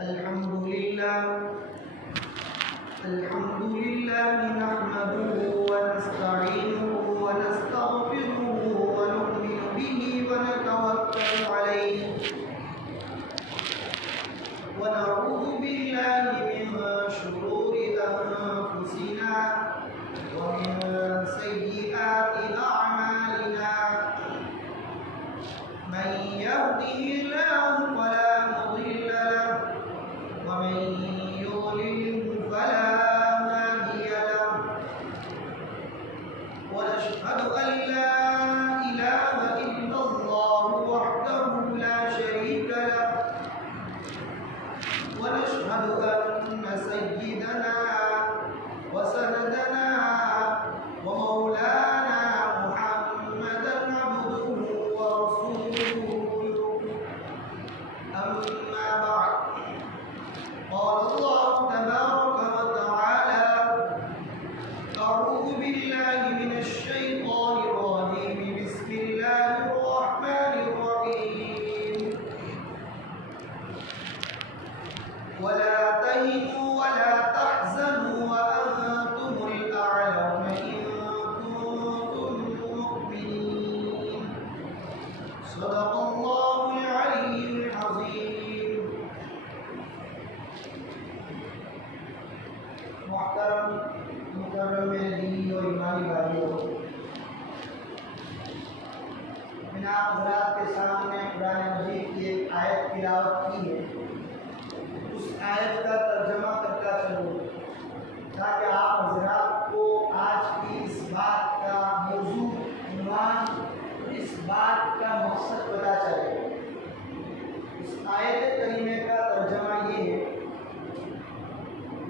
الحمد لله نحمده ونستعينه ونستغفره ونؤمن به ونتوكل عليه ونعوذ بالله من شرور أنفسنا ومن سيئات أعمالنا من يهده الله فلا مضل له ومن يضلل فلا هادي له ونشهد أن لا إله إلا الله وحده لا شريك له ونشهد أن سيدنا وسندنا ومولانا محمدا عبده ورسوله أما بعد قال الله تبارك وتعالى أعوذ بالله من الشيطان الرجيم بسم الله الرحمن الرحيم ولا تهنوا ولا تحزنوا وأنتم الأعلون إن كنتم مؤمنين صدق الله العلي العظيم. محترم مکرم دینی اور ایمانی بھائیوں، میں نے آپ حضرات کے سامنے قرآن مجید کی ایک آیت تلاوت کی ہے. اس آیت کا ترجمہ کرتا چلوں تاکہ آپ حضرات کو آج کی اس بات کا موضوع، عنوان، اس بات کا مقصد پتہ چلے. اس آیت کریمہ کا ترجمہ یہ ہے،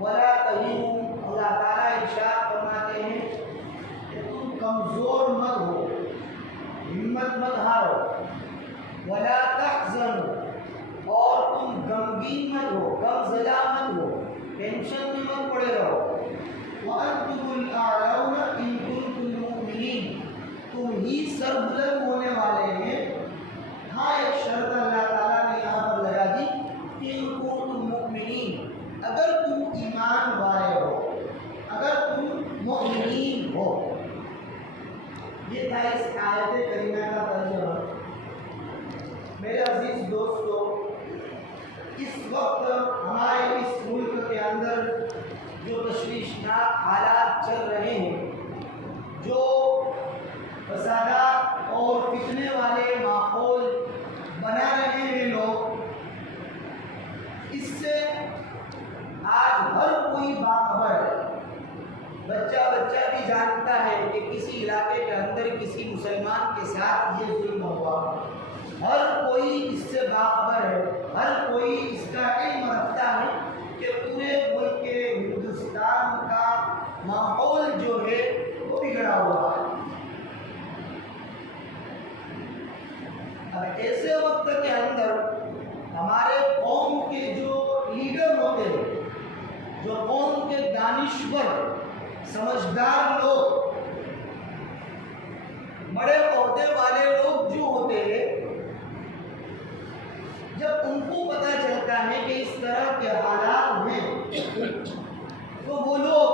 وَلَا تَهِنُوا، اللہ تعالیٰ ارشاد فرماتے ہیں کہ تم کمزور مت ہو، ہمت مت ہارو. وَلَا تَحْزَنُوا، اور تم غمگین مت ہو، غم زدہ مت ہو، ٹینشن میں مت پڑے رہو. وَأَنْتُمُ الْأَعْلَوْنَ إِن كُنتُم مُؤْمِنِينَ، تم ہی سربلند ہونے والے ہیں. ہاں، ایک شرط اللہ تعالیٰ نے یہاں پر لگا دی کہ إِن كُنتُم مُؤْمِنِينَ، اگر تم ایمان والے ہو، اگر تم مؤمنین ہو. یہ تھا اس آیت کریمہ کا ترجمہ. میرے عزیز دوستو، اس وقت ہمارے اس ملک کے اندر جو تشویشناک حالات چل رہے ہیں، جو فسادات اور فتنے والے ماحول بنا رہے ہیں لوگ، اس سے آج ہر کوئی باخبر ہے. بچہ بھی جانتا ہے کہ کسی علاقے کے اندر کسی مسلمان کے ساتھ یہ ظلم ہوا. ہر کوئی اس سے باخبر ہے، ہر کوئی اس کا علم رکھتا ہے کہ پورے ملک کے ہندوستان کا ماحول جو ہے وہ بگڑا ہوا ہے. اب ایسے وقت کے اندر ہمارے قوم کے جو لیڈر ہوتے ہیں، جو قوم کے دانشور سمجھدار لوگ، بڑے عہدے والے لوگ جو ہوتے ہیں، جب ان کو پتہ چلتا ہے کہ اس طرح کے حالات ہیں، تو وہ لوگ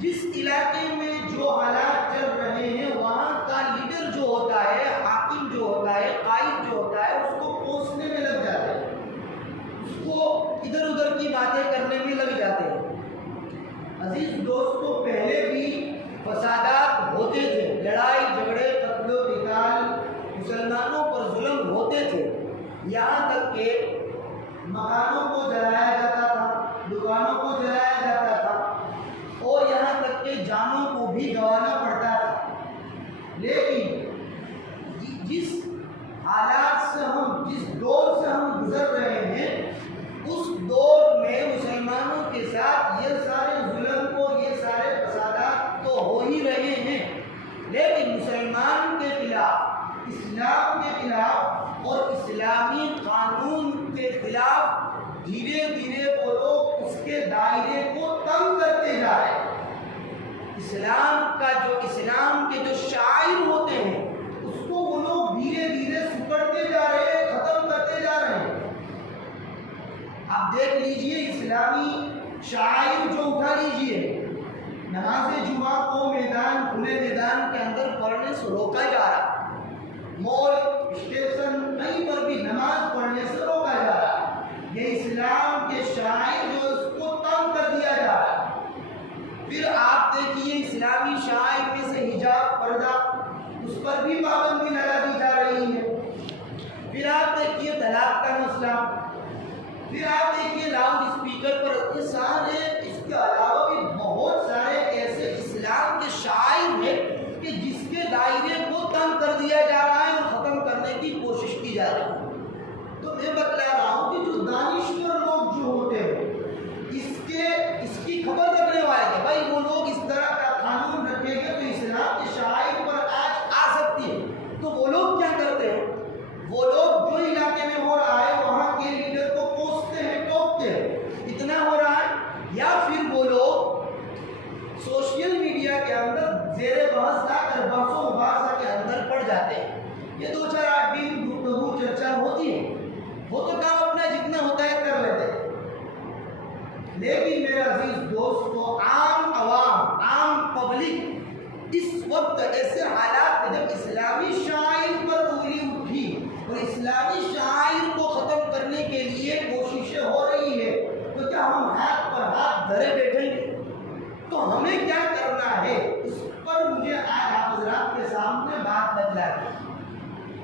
جس علاقے میں جو حالات چل رہے ہیں وہاں کا لیڈر جو ہوتا ہے، حاکم جو ہوتا ہے، قائد جو ہوتا ہے، اس کو کوسنے میں لگ جاتے ہیں، اس کو ادھر ادھر کی باتیں کرنے میں لگ جاتے ہیں. عزیز دوستو، پہلے بھی فسادات ہوتے تھے، لڑائی جھگڑے، قتل و قتال، مسلمانوں پر ظلم ہوتے تھے. یہاں تک کہ مکانوں کو جلایا جاتا تھا، دکانوں کو جلایا جاتا تھا، اور یہاں تک کہ جانوں کو بھی گنوانا پڑتا تھا. لیکن جس حالات سے جس دور سے ہم گزر رہے ہیں، اس دور میں مسلمانوں کے ساتھ یہ سارے ظلم اور یہ سارے فسادات تو ہو ہی رہے ہیں، لیکن مسلمان کے خلاف، اسلام کے خلاف اور اسلامی قانون کے خلاف دھیرے دھیرے وہ لوگ اس کے دائرے کو تنگ کرتے جا رہے ہیں. اسلام کے جو شاعر ہوتے ہیں اس کو وہ لوگ دھیرے دھیرے سکڑتے جا رہے ہیں، ختم کرتے جا رہے ہیں. آپ دیکھ لیجئے اسلامی شعائر جو اٹھا لیجئے، نماز جمعہ کو میدان کھلے میدان کے اندر پڑھنے سے روکا جا رہا، مال اسٹیشن کہیں پر بھی نماز پڑھنے سے روکا جا رہا، یہ اسلام کے شعائر جو اس کو تنگ کر دیا جا رہا۔ پھر آپ دیکھیے اسلامی شعائر میں سے حجاب پردہ، اس پر بھی پابندی لگا دی جا رہی ہے۔ پھر آپ دیکھیے طلاق کا مسئلہ، پھر آپ دیکھیے لاؤڈ اسپیکر پر، یہ سارے، اس کے علاوہ بھی بہت سارے ایسے اسلام کے شعائر ہیں کہ جس کے دائرے کو تنگ کر دیا جا رہا ہے اور ختم کرنے کی کوشش کی جا رہی ہے۔ تو میں بتلا رہا ہوں کہ جو دانشور لوگ جو ہوتے ہیں، اس کی خبر رکھنے والے ہیں، بھائی وہ لوگ اس طرح کا قانون رکھیں گے تو اسلام کے شعائر پر آج آ سکتی ہے، تو وہ لوگ کیا کرتے ہیں؟ وہ لوگ جو علاقے میں ہو رہا ہے وہاں کے لیڈر کو کوستے ہیں، ٹوکتے ہیں، اتنا ہو رہا ہے، یا پھر وہ لوگ سوشل میڈیا کے اندر زیر بحث لا کر بحث و مباحثہ کے اندر پڑ جاتے ہیں۔ یہ 2-4 دن گفتگو چرچا ہوتی ہے، وہ تو کام اپنا جتنا ہوتا ہے کر لیتے ہیں، لیکن میرے عزیز دوستو، عام عوام، عام پبلک اس وقت ایسے حالات میں جب اسلامی شعائر پر انگلی اٹھی اور اسلامی شعائر کو ختم کرنے کے لیے کوششیں ہو رہی ہے، تو کیا ہم ہاتھ پر ہاتھ دھرے بیٹھیں گے؟ تو ہمیں کیا کرنا ہے، اس پر مجھے آج آپ حضرات کے سامنے بات بتلا دی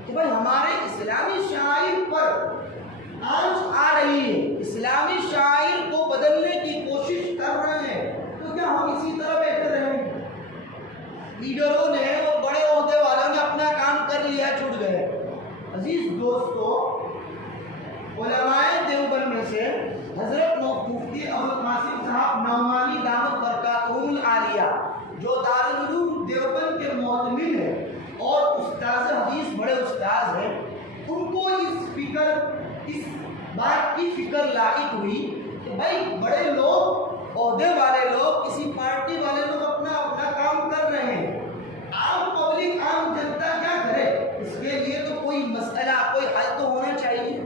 کہ بھائی ہمارے اسلامی شعائر پر آنچ آ رہی ہے، اسلامی شعائر کو بدلنے کی کوشش کر رہے ہیں، تو کیا ہم اسی طرح بیٹھے رہیں گے؟ لیڈروں نے اور بڑے عہدے والوں نے اپنا کام کر لیا، چھوٹ گئے۔ عزیز دوستو، علماء دیوبند میں سے حضرت مفتی ابوالقاسم صاحب نعمانی دامت برکاتہم العالیہ، جو دارالعلوم دیوبند کے معتمد ہیں اور استاذ حدیث بڑے استاذ ہیں، ان کو اس بات کی فکر لاحق ہوئی کہ بھائی بڑے لوگ، عہدے والے لوگ، کسی پارٹی والے لوگ اپنا کام کر رہے ہیں، عام پبلک، عام جنتا کیا کرے؟ اس کے لیے تو کوئی مسئلہ، کوئی حل تو ہونا چاہیے۔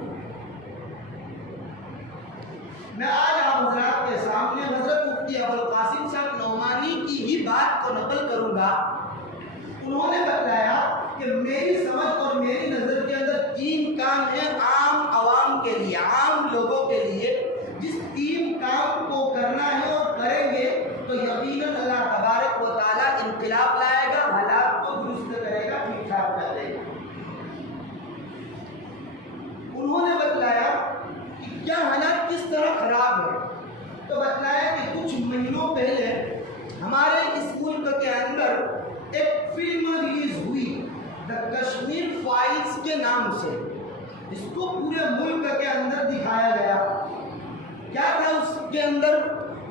میں آج آپ حضرات کے سامنے حضرت مفتی ابوالقاسم صاحب نعمانی کی ہی بات کو نقل کروں گا۔ انہوں نے بتایا کہ میری سمجھ اور میری نظر کے اندر 3 کام ہیں عام عوام کے لیے، عام لوگوں کے لیے، جس 3 کام کو کرنا ہے اور کریں گے تو یقیناً اللہ تبارک و تعالیٰ انقلاب لائے گا، حالات کو درست کرے گا، ٹھیک ٹھاک کر دے گا۔ انہوں نے بتلایا کہ کیا حالات کس طرح خراب ہے، تو بتلایا کہ کچھ مہینوں پہلے ہمارے اس ملک کے اندر ایک فلم ریلیز ہوئی دا کشمیر فائلز کے نام سے، اس کو پورے ملک کے اندر دکھایا گیا۔ کیا تھا اس کے اندر؟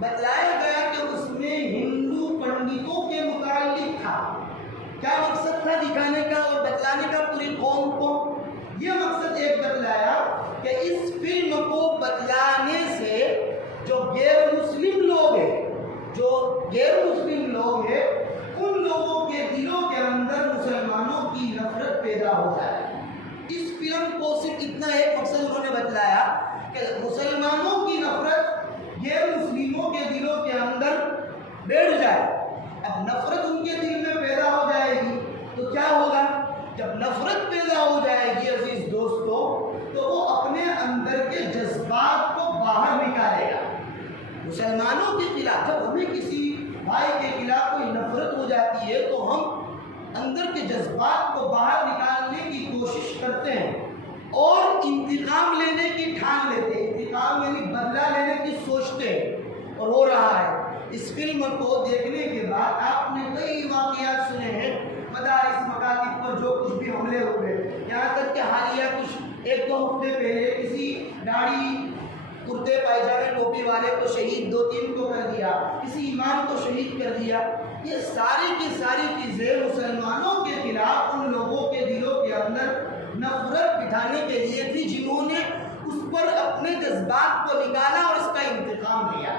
بتلایا گیا کہ اس میں ہندو پنڈتوں کے متعلق تھا۔ کیا مقصد تھا دکھانے کا اور بتلانے کا پوری قوم کو؟ یہ مقصد ایک بتلایا کہ اس فلم کو بتلانے سے جو غیر مسلم لوگ ہیں، ان لوگوں کے دلوں کے اندر مسلمانوں کی نفرت پیدا ہو جائے۔ اس فلم کو صرف اتنا ایک مقصد انہوں نے بتلایا کہ مسلمانوں کی نفرت غیر مسلموں کے دلوں کے اندر بیٹھ جائے۔ اب نفرت ان کے دل میں پیدا ہو جائے گی تو کیا ہوگا؟ جب نفرت پیدا ہو جائے گی عزیز دوستو، تو وہ اپنے اندر کے جذبات کو باہر نکالے گا مسلمانوں کے خلاف۔ جب ہمیں کسی بھائی کے خلاف کوئی نفرت ہو جاتی ہے تو ہم اندر کے جذبات کو باہر نکالنے کی کوشش کرتے ہیں اور انتقام لینے کی ٹھان لیتے ہیں، انتقام یعنی بدلہ لینے کی سوچتے ہیں، اور ہو رہا ہے۔ اس فلم کو دیکھنے کے بعد آپ نے کئی واقعات سنے ہیں، مدارس مکاتب پر جو کچھ بھی حملے ہوئے، یہاں تک کہ حالیہ کچھ 1-2 ہفتے پہلے کسی داڑھی کرتے پائجامے ٹوپی والے کو شہید، 2-3 کو کر دیا، کسی امام کو شہید کر دیا۔ یہ ساری کی ساری چیزیں مسلمانوں کے خلاف ان لوگوں کے دلوں کے اندر نفرت بٹھانے کے لیے تھی جنہوں نے اس پر اپنے جذبات کو نکالا اور اس کا انتقام لیا۔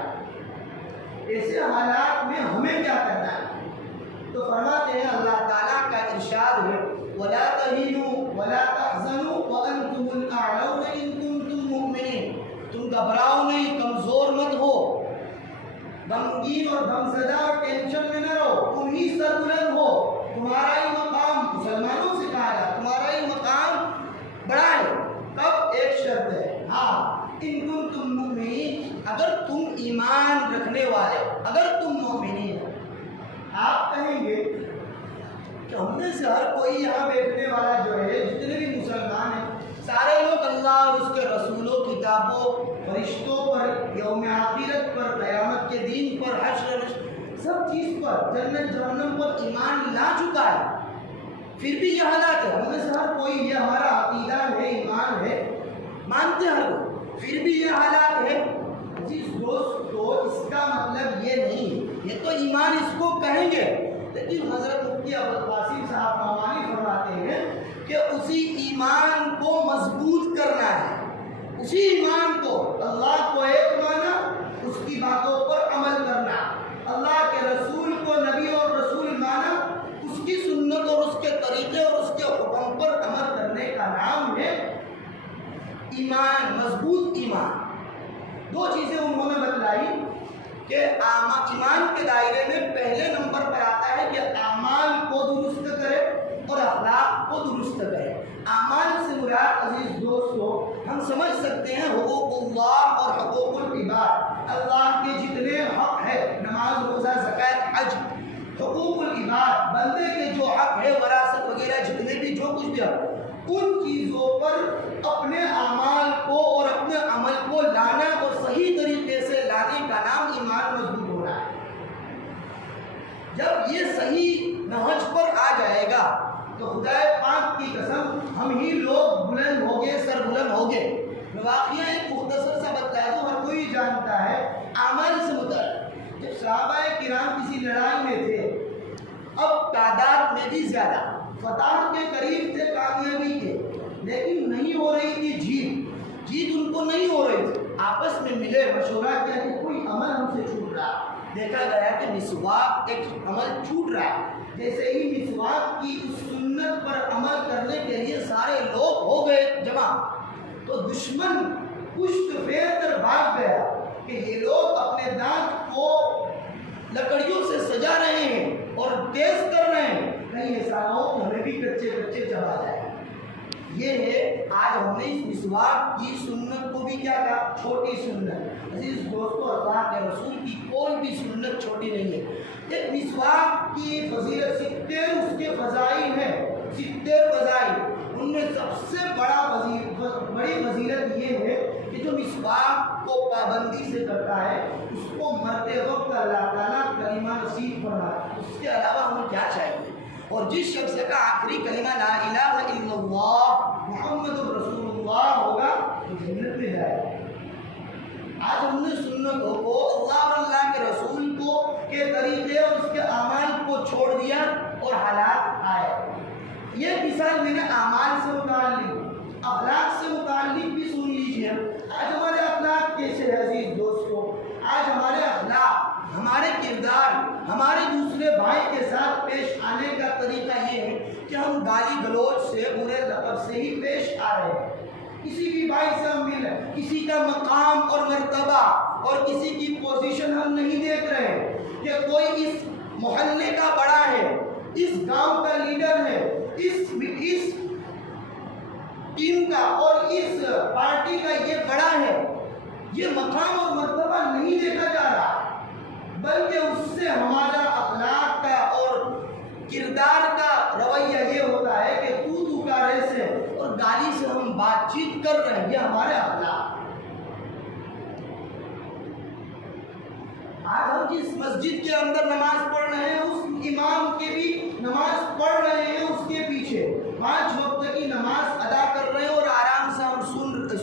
ایسے حالات میں ہمیں کیا کرنا ہے؟ تو فرماتے ہیں اللہ تعالیٰ کا ارشاد ہے وَلَا تَهِنُوا وَلَا تَحْزَنُوا وَأَنْتُمُ الْأَعْلَوْنَ إِن كُنتُم مُؤْمِنِينَ، تم گھبراؤ غمگین اور غمزدہ اور ٹینشن میں نہ رہو، تم ہی سربلند ہو، تمہارا ہی مقام مسلمانوں سے کہا جائے تمہارا ہی مقام بڑا ہے۔ تب ایک شرط ہے، ہاں ان کنتم مؤمنین، اگر تم ایمان رکھنے والے، اگر تم مومنین ہو۔ آپ کہیں گے کہ ہم میں سے ہر کوئی یہاں بیٹھنے والا جو ہے، جتنے بھی مسلمان ہیں سارے لوگ اللہ اور اس کے رسولوں، کتابوں، فرشتوں پر، یوم آخرت پر، قیامت کے دین پر، حشر، سب چیز پر، جنت جہنم پر ایمان لا چکا ہے، پھر بھی یہ حالات ہے۔ ہم میں سے ہر کوئی یہ ہمارا عقیدہ ہے، ایمان ہے، مانتے ہیں لوگ، پھر بھی یہ حالات ہے۔ جس دوست کو اس کا مطلب یہ نہیں، یہ تو ایمان اس کو کہیں گے، لیکن حضرت مفتی ابوالقاسم صاحب نعمانی فرماتے ہیں کہ اسی ایمان کو مضبوط کرنا ہے، اسی ایمان کو، اللہ کو ایک مانا، اس کی باتوں پر عمل کرنا، اللہ کے رسول کو نبی اور رسول مانا، اس کی سنت اور اس کے طریقے اور اس کے حکم پر عمل کرنے کا نام ہے ایمان، مضبوط ایمان۔ دو چیزیں انہوں نے بتلائی کہ ایمان کے دائرے میں پہلے نمبر پر آتا ہے کہ اعمال کو درست کرے اور اخلاق کو درست کرے۔ اعمال سے مراد عزیز دوستو ہم سمجھ سکتے ہیں حقوق اللہ اور حقوق العباد، اللہ کے جتنے حق ہے، نماز، روزہ، زکوٰۃ، حج، حقوق العباد، بندے کے جو حق ہے، وراثت وغیرہ جتنے بھی جو کچھ بھی ہے، ان چیزوں پر اپنے اعمال کو اور اپنے عمل کو لانا اور صحیح طریقے سے لانے کا نام ایمان مضبوط ہونا ہے۔ جب یہ صحیح نہج پر آ جائے گا تو خدا پاک کی قسم ہم ہی لوگ بلند ہوگے، سر بلند ہوگے۔ میں واقعہ ایک مختصر سا بتلا دوں، ہر کوئی جانتا ہے اعمال سے متعلق۔ جب صحابہ کرام کسی لڑائی میں تھے، اب تعداد میں بھی زیادہ، فتح کے قریب تھے، کامیابی کے، لیکن نہیں ہو رہی تھی جیت ان کو نہیں ہو رہی تھی۔ آپس میں ملے، مشورہ کیا کہ کوئی عمل ہم سے چھوٹ رہا۔ دیکھا گیا کہ مسواک ایک عمل چھوٹ رہا ہے۔ جیسے ہی مسواک کی اس سنت پر عمل کرنے کے لیے سارے لوگ ہو گئے جمع، تو دشمن پشت پھیر کر بھاگ گیا کہ یہ لوگ اپنے دانت کو لکڑیوں سے سجا رہے ہیں اور تیز کر رہے ہیں، کہیں ایسا نہ ہو کہ ہمیں بھی کچے کچے چبا جائے۔ یہ ہے آج ہم نے اس مسواک کی سنت کو بھی کیا کہا؟ چھوٹی سنت۔ عزیز دوستو، اللہ کے رسول کی کوئی بھی سنت چھوٹی نہیں ہے۔ ایک مسواک کی فضیلت 70 اس کے فضائل ہیں، 70 فضائل، ان میں سب سے بڑی فضیلت یہ ہے کہ جو مسواک کو پابندی سے کرتا ہے اس کو مرتے وقت اللہ تعالیٰ کلمہ نصیب فرماتا ہے۔ اس کے علاوہ ہمیں کیا چاہیے؟ اور جس شخص کا آخری کلمہ لا الہ الا اللہ محمد رسول اللہ ہوگا تو جنت میں جائے گا۔ آج ہم نے سنتوں کو، اللہ اور اللہ کے رسول کو کے طریقے اور اس کے اعمال کو چھوڑ دیا اور حالات آئے۔ یہ مثال میں نے اعمال سے متعلق، اخلاق سے متعلق بھی سن لیجیے۔ آج ہمارے اخلاق کیسے ہیں عزیز دوستو؟ آج ہمارے اخلاق، ہمارے کردار، ہمارے دوسرے بھائی کے ساتھ پیش آنے کا طریقہ یہ ہے کہ ہم گالی گلوچ سے، برے لقب سے ہی پیش آ رہے ہیں۔ کسی بھی بھائی سے ہم مل، کسی کا مقام اور مرتبہ اور کسی کی پوزیشن ہم نہیں دیکھ رہے کہ کوئی اس محلے کا بڑا ہے، اس گاؤں کا لیڈر ہے، اس ٹیم کا اور اس پارٹی کا یہ بڑا ہے۔ یہ مقام اور مرتبہ نہیں دیکھا جا رہا، بلکہ اس سے ہمارا اخلاق کا اور کردار کا رویہ یہ ہوتا ہے کہ تو کارے سے اور گالی سے ہم بات چیت کر رہے ہیں۔ یہ ہمارے اخلاق۔ آج ہم جس مسجد کے اندر نماز پڑھ رہے ہیں اس امام کی بھی نماز پڑھ رہے ہیں، اس کے پیچھے 5 وقت کی نماز ادا کر رہے ہیں اور آرام سے ہم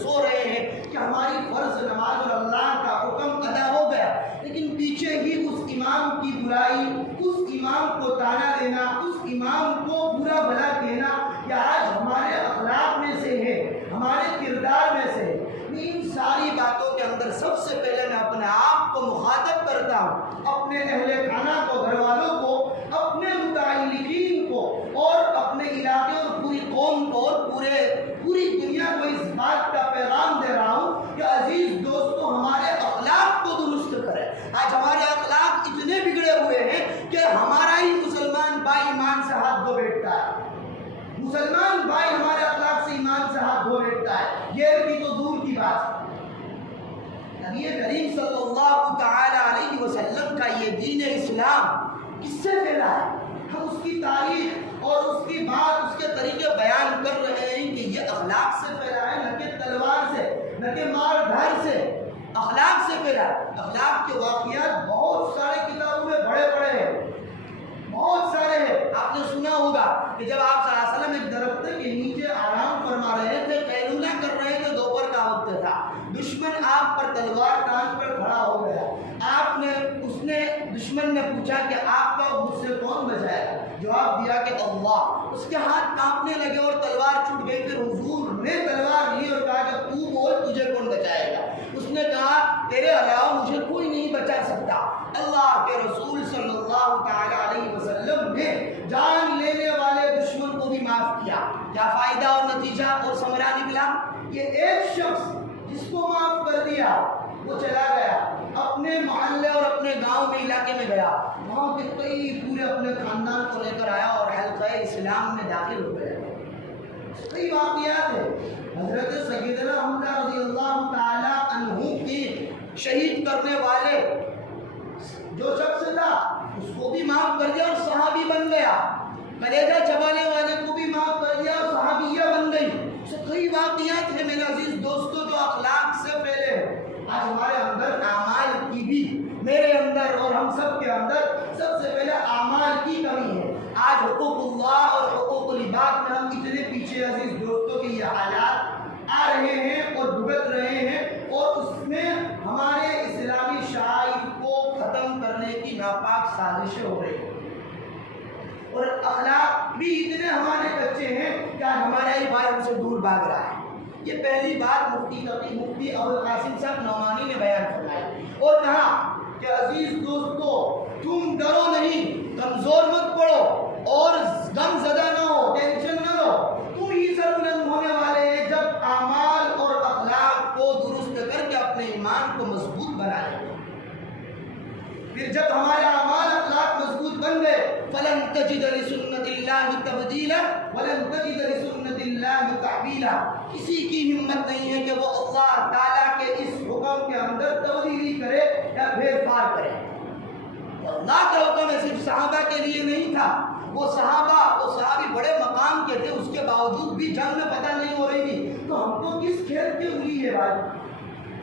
سو رہے ہیں کہ ہماری فرض نماز اور اللہ کا حکم ادا ہو گیا، لیکن پیچھے ہی اس امام کی برائی، اس امام کو تانا دینا، اس امام کو برا بھلا کہنا، یہ آج ہمارے اخلاق میں سے ہے، ہمارے کردار میں سے ہے۔ ان ساری باتوں کے اندر سب سے پہلے میں اپنے آپ کو مخاطب کرتا ہوں، اپنے اہل خانہ کو، گھر والوں کو، اپنے متعلقین کو اور اپنے علاقے اور پوری قوم کو اور پوری دنیا کو اس بات کا پیغام دے رہا ہوں کہ عزیز دوستو ہمارے اخلاق کو درست کریں۔ آج ہمارے اخلاق غیر کی تو دور کی بات. نبی کریم صلی اللہ تعالی علیہ وسلم کا یہ دین اسلام کس سے پھیلا ہے؟ ہم اس کی تاریخ اور اس کی بات، اس کے طریقے بیان کر رہے ہیں کہ یہ اخلاق سے پھیلا ہے، نہ کہ تلوار سے، نہ کہ مار دھاڑ سے، اخلاق سے پھیلا ہے. اخلاق کے واقعات بہت سارے کتابوں میں بڑے بڑے ہیں، بہت سارے ہیں. آپ نے سنا ہوگا کہ جب آپ صلی اللہ علیہ وسلم ایک درخت کے نیچے آرام فرما رہے تھے، قیلولہ کر رہے تھے، دوپہر کا وقت تھا، دشمن آپ پر تلوار تان پر کھڑا ہو گیا. دشمن نے پوچھا کہ آپ کا مجھ سے کون بچائے گا؟ جواب دیا کہ اللہ. اس کے ہاتھ کانپنے لگے اور تلوار چھوٹ گئی. پھر حضور نے تلوار لی اور کہا کہ تو بول تجھے کون بچائے گا؟ اس نے کہا تیرے علاوہ مجھے کوئی نہیں بچا سکتا. اللہ کے رسول صلی اللہ تعالی علیہ وسلم نے جان لینے والے دشمن کو بھی معاف کیا. کیا فائدہ اور نتیجہ اور ثمرہ نکلا؟ یہ ایک شخص جس کو معاف کر دیا وہ چلا گیا اپنے محلے اور اپنے گاؤں میں، علاقے میں گیا، وہاں کے کئی پورے اپنے خاندان کو لے کر آیا اور حلقہ اسلام میں داخل ہو گیا. کئی واقعات ہیں. حضرت سیدنا حمزہ رضی اللہ تعالی عنہ کی شہید کرنے والے جو شخص تھا اس کو بھی معاف کر دیا اور صحابی بن گیا. کلیجہ چبانے والے کو بھی معاف کر دیا اور صحابیہ بن گئی. کئی واقعات ہیں میرے عزیز دوستوں جو اخلاق سے پہلے. آج ہمارے اندر اعمال کی بھی، میرے اندر اور ہم سب کے اندر سب سے پہلے اعمال کی کمی ہے. آج حقوق اللہ اور حقوق العباد میں ہم اتنے پیچھے عزیز دوستوں کے یہ حالات آ رہے ہیں اور بھگت رہے ہیں، اور اس میں ہمارے اسلامی شعائر کو ختم کرنے کی ناپاک سازشیں ہو رہی ہیں. اور اخلاق بھی اتنے ہمارے کچے ہیں کہ ہمارا ہی بھائی ہم سے دور بھاگ رہا ہے. یہ پہلی بات مفتی ابوالقاسم صاحب نعمانی نے بیان فرمائی اور کہا کہ عزیز دوستو تم ڈرو نہیں، کمزور مت پڑو اور غم زدہ نہ ہو، ٹینشن نہ لو. تم ہی سربلند ہونے والے ہیں جب اعمال اور اخلاق کو درست کر کے اپنے ایمان کو مضبوط بنائیں. پھر جب ہمارے اعمال اخلاق مضبوط بن گئے، فلن تجد لسنت اللہ تبدیلا ولن تجد لسنت اللہ تعبیلا. کسی کی ہمت نہیں ہے کہ وہ اللہ تعالیٰ کے اس حکم کے اندر تبدیلی کرے یا پھیر پھار کرے. اللہ کا حکم صرف صحابہ کے لیے نہیں تھا. وہ صحابی بڑے مقام کے تھے، اس کے باوجود بھی جنگ میں پتہ نہیں ہو رہی تھی. تو ہم کو کس کھیت کی انگلی ہے بھائی؟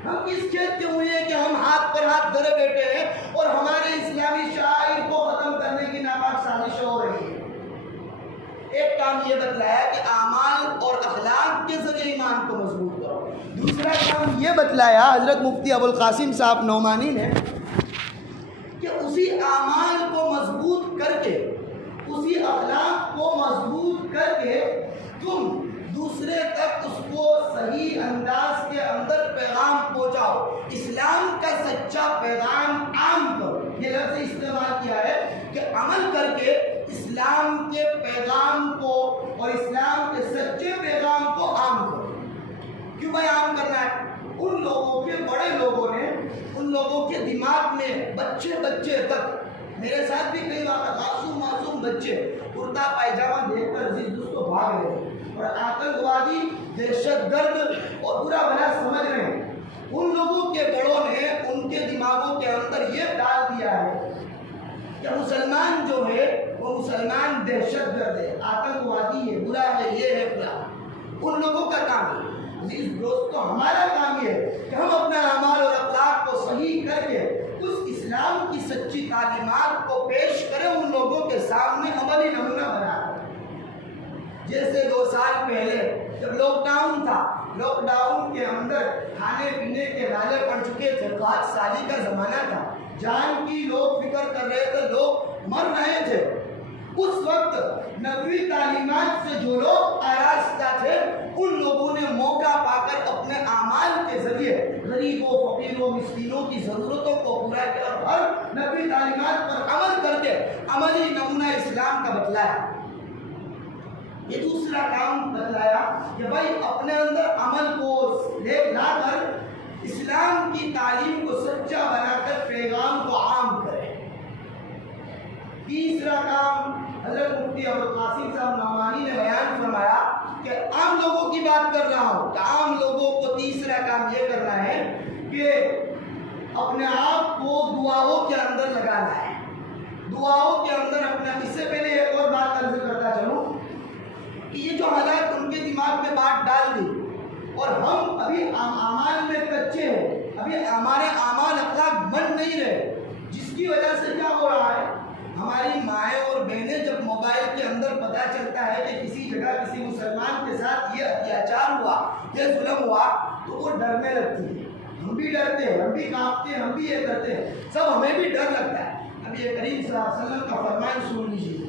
ہم کس کھیت کے ہوئے ہیں کہ ہم ہاتھ پر ہاتھ دھرے بیٹھے ہیں اور ہمارے اسلامی شعائر کو ختم کرنے کی ناپاک سازشیں ہو رہی ہیں. ایک کام یہ بتلایا کہ اعمال اور اخلاق کے ذریعے ایمان کو مضبوط کرو. دوسرا کام یہ بتلایا حضرت مفتی ابوالقاسم صاحب نعمانی نے کہ اسی اعمال کو مضبوط کر کے، اسی اخلاق کو مضبوط کر کے تم دوسرے تک اس کو صحیح انداز کے اندر پیغام پہنچاؤ. اسلام کا سچا پیغام عام کرو. یہ لفظ استعمال کیا ہے کہ عمل کر کے اسلام کے پیغام کو اور اسلام کے سچے پیغام کو عام کرو. کیوں بھائی عام کرنا ہے؟ ان لوگوں کے بڑے لوگوں نے، ان لوگوں کے دماغ میں بچے تک، میرے ساتھ بھی کئی بار معصوم بچے کرتا پائجامہ دیکھ کر عزیز دوستوں بھاگ رہے ہیں اور آتنکوادی، دہشت گرد اور برا بھلا سمجھ رہے ہیں. ان لوگوں کے بڑوں نے ان کے دماغوں کے اندر یہ ڈال دیا ہے کہ مسلمان جو ہے وہ مسلمان دہشت گرد ہے، آتنکوادی ہے، برا ہے، یہ ہے برا. ان لوگوں کا کام ہے. عزیز دوستو ہمارا کام یہ ہے کہ ہم اپنا اعمال اور اخلاق کو صحیح کر کے اس اسلام کی سچی تعلیمات کو پیش کریں ان لوگوں کے سامنے، عملی نمونہ بنا کر. جیسے 2 سال پہلے جب لاک ڈاؤن تھا، لاک ڈاؤن کے اندر کھانے پینے کے نالے پڑ چکے تھے، 5 سالی کا زمانہ تھا، جان کی لوگ فکر کر رہے تھے، لوگ مر رہے تھے. اس وقت نبوی تعلیمات سے جو لوگ آراستہ تھے ان لوگوں نے موقع پا کر اپنے اعمال کے ذریعے غریبوں، فقیروں، مسکینوں کی ضرورتوں کو پورا کیا اور ہر نبوی تعلیمات پر عمل کر کے عملی نمونہ اسلام کا بتلایا. یہ دوسرا کام بتلایا کہ بھائی اپنے اندر عمل کو لے لا کر اسلام کی تعلیم کو سچا بنا کر پیغام کو عام کریں. تیسرا کام حضرت مفتی ابوالقاسم صاحب نعمانی نے بیان فرمایا کہ عام لوگوں کی بات کر رہا ہوں کہ عام لوگوں کام یہ کرنا ہے کہ اپنے آپ کو دعاؤں کے اندر لگانا ہے، دعاؤں کے اندر اپنا. اس سے پہلے ایک اور بات عرض کرتا چلوں کہ یہ جو حالات ان کے دماغ میں بات ڈال دی اور ہم ابھی اعمال میں کچے ہیں، ابھی ہمارے اعمال اخلاق بن نہیں رہے، جس کی وجہ سے کیا ہو رہا ہے، ہماری مائیں اور بہنیں جب موبائل کے اندر پتہ چلتا ہے کہ کسی جگہ کسی مسلمان کے ساتھ یہ اتیاچار ہوا، یہ ظلم ہوا، تو وہ ڈرنے لگتی ہے. ہم بھی ڈرتے ہیں، ہم بھی کانپتے ہیں، ہم بھی یہ کرتے ہیں، سب ہمیں بھی ڈر لگتا ہے. اب یہ کریم صلی اللہ علیہ وسلم کا فرمان سن لیجیے،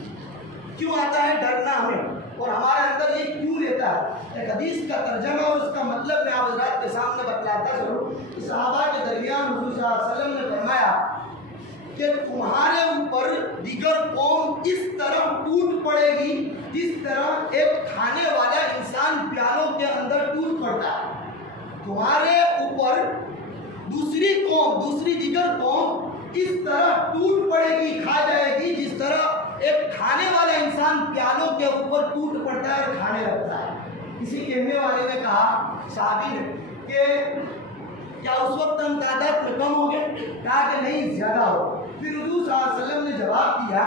کیوں آتا ہے ڈرنا ہمیں اور ہمارے اندر یہ کیوں لیتا ہے. ایک حدیث کا ترجمہ اور اس کا مطلب میں آپ حضرات کے سامنے بتلاتا ضرور. صحابہ کے درمیان حضور صلی اللہ علیہ وسلم نے فرمایا کہ تمہارے اوپر دیگر قوم اس طرح ٹوٹ پڑے گی جس طرح ایک کھانے والا انسان پیالوں کے اندر ٹوٹ پڑتا ہے. تمہارے اوپر دوسری قوم، دوسری دیگر قوم اس طرح ٹوٹ پڑے گی، کھا جائے گی، جس طرح ایک کھانے والا انسان پیالوں کے اوپر ٹوٹ پڑتا ہے اور کھانے لگتا ہے. کسی کہنے والے نے کہا، صحابی نے، کہ کیا اس وقت ہم تعداد میں کم ہو گئے؟ کہا کہ نہیں، زیادہ ہو. پھر حضور صلی اللہ علیہ وسلم نے جواب دیا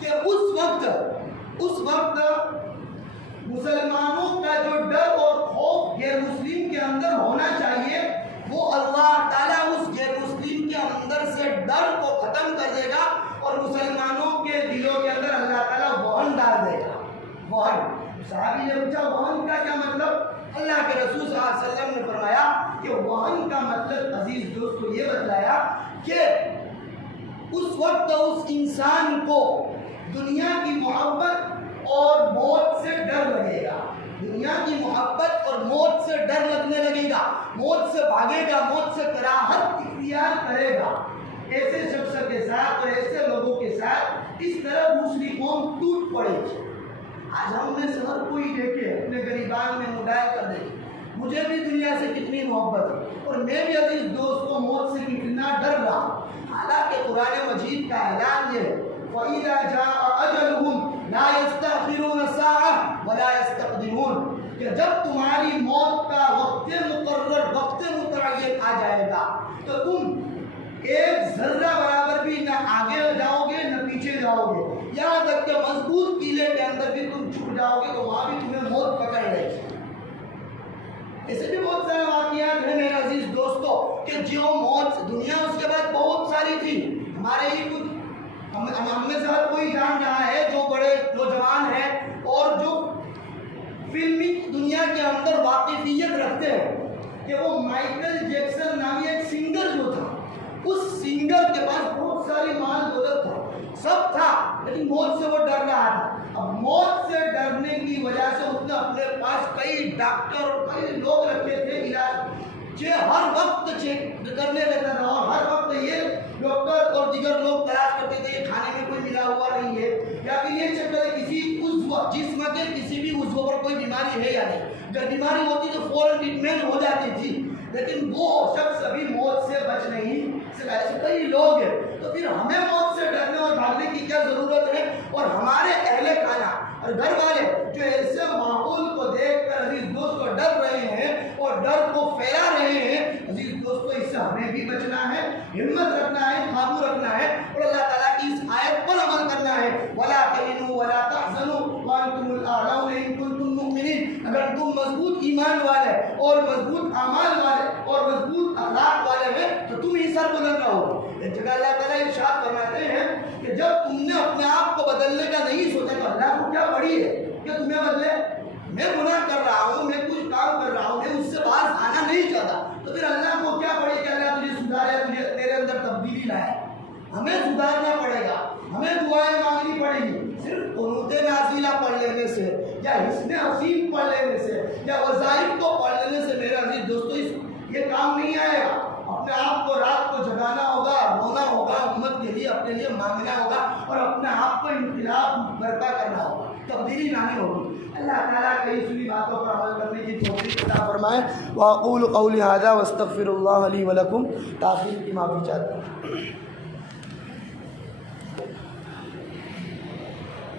کہ اس وقت مسلمانوں کا جو ڈر اور خوف غیر مسلم کے اندر ہونا چاہیے، وہ اللہ تعالیٰ اس غیر مسلم کے اندر سے ڈر کو ختم کر دے گا اور مسلمانوں کے دلوں کے اندر اللہ تعالیٰ وہن ڈال دے گا. وہن. صحابی نے پوچھا وہن کا کیا مطلب؟ اللہ کے رسول صلی اللہ علیہ وسلم نے فرمایا کہ وہن کا مطلب عزیز دوستو یہ بتلایا کہ اس وقت اس انسان کو دنیا کی محبت اور موت سے ڈر لگے گا. دنیا کی محبت اور موت سے ڈر لگنے لگے گا، موت سے بھاگے گا، موت سے کراہت اختیار کرے گا. ایسے شخص کے ساتھ اور ایسے لوگوں کے ساتھ اس طرح دوسری قوم ٹوٹ پڑے گی. آج ہم میں سے ہر کوئی دیکھے اپنے غریبان میں موبائل کر دے. مجھے بھی دنیا سے کتنی محبت ہے اور میں بھی عزیز دوست کو موت سے کتنا ڈر رہا ہوں. حالانکہ قرآن مجید کا اعلان یہ ہے وَإِذَا جَاءَ أَجَلُهُمْ لَا يَسْتَأْخِرُونَ سَاعَةً وَلَا يَسْتَقْدِمُونَ کہ جب تمہاری موت کا وقت مقرر، وقت متعین آ جائے گا تو تم ایک ذرہ برابر بھی نہ آگے جاؤ گے نہ پیچھے جاؤ گے، یہاں تک کہ مضبوط قلعے کے اندر بھی تم چھپ جاؤ گے تو وہاں بھی تمہیں موت پکڑ لے گی. ایسے بھی بہت سارے واقعات ہیں میرے عزیز دوستو کہ جو موت دنیا اس کے بعد بہت ساری تھی. ہمارے ہی کچھ ہم میں سے ہر کوئی جان رہا ہے جو بڑے نوجوان ہیں اور جو فلمی دنیا کے اندر واقفیت رکھتے ہیں کہ وہ مائیکل جیکسن نامی ایک سنگر جو تھا، اس سنگر کے پاس بہت ساری مال دولت تھا، سب تھا، لیکن موت سے وہ ڈر رہا تھا. اب موت سے ڈرنے کی وجہ سے اس نے اپنے پاس کئی ڈاکٹر اور کئی لوگ رکھے تھے علاج، ہر وقت چیک کرنے لگتا تھا اور ہر وقت یہ ڈاکٹر اور دیگر لوگ تلاش کرتے تھے کھانے میں کوئی ملا ہوا نہیں ہے یا پھر یہ چیک کرے کسی عضو جسم کے کسی بھی عضو پر کوئی بیماری ہے یا نہیں. اگر بیماری ہوتی تو فوراً ٹریٹمنٹ ہو جاتی تھی، لیکن وہ شخص ابھی موت سے بچ نہیں سکا. ایسے کئی لوگ ہیں. تو پھر ہمیں موت سے ڈرنے اور بھاگنے کی کیا ضرورت ہے؟ اور ہمارے اہل خانہ اور گھر والے جو ایسے ماحول کو دیکھ کر عزیز دوستو ڈر رہے ہیں اور ڈر کو پھیلا رہے ہیں، عزیز دوستو اس سے ہمیں بھی بچنا ہے، ہمت رکھنا ہے، قابو رکھنا ہے اور اللہ تعالیٰ کی اس آیت پر عمل کرنا ہے. وَلَا تَهِنُوا وَلَا تَحْزَنُوا وَأَنْتُمُ الْأَعْلَوْنَ إِن كُنتُم مُؤْمِنِينَ. اگر تم مضبوط ایمان والے اور مضبوط اعمال والے اور مضبوط اخلاق والے ہیں تو تم ہی سر بلند رہو. ایک جگہ اللہ تعالیٰ ارشاد فرماتے ہیں کہ جب تم نے اپنے آپ کو بدلنے کا نہیں سوچا تو اللہ کو کیا پڑی ہے کہ تمہیں بدلے. میں گناہ کر رہا ہوں، میں کچھ کام کر رہا ہوں، میں اس سے باز آنا نہیں چاہتا، تو پھر اللہ کو کیا پڑے کہ اللہ تجھے سدھارے، تجھے تیرے اندر تبدیلی لائے. ہمیں سدھارنا پڑے گا، ہمیں دعائیں مانگنی پڑے گی. صرف قنوت نازلہ پڑھ لینے سے یا حسن حسین پڑھ لینے سے یا وظائف کو پڑھ لینے سے میرا عزیز دوستو یہ کام نہیں آئے گا. اپنے آپ کو رات کو جگانا ہوگا، رونا ہوگا، امت کے لیے اپنے لیے مانگنا ہوگا اور اپنے آپ کو انقلاب برپا کرنا ہوگا، تبدیلی لانی ہوگی. اللہ تعالیٰ کی سنی باتوں پر عمل کرنے کی توفیق عطا فرمائے. وأقول قولي هذا واستغفر الله لي ولكم. تاخیر کی معافی چاہتا ہوں.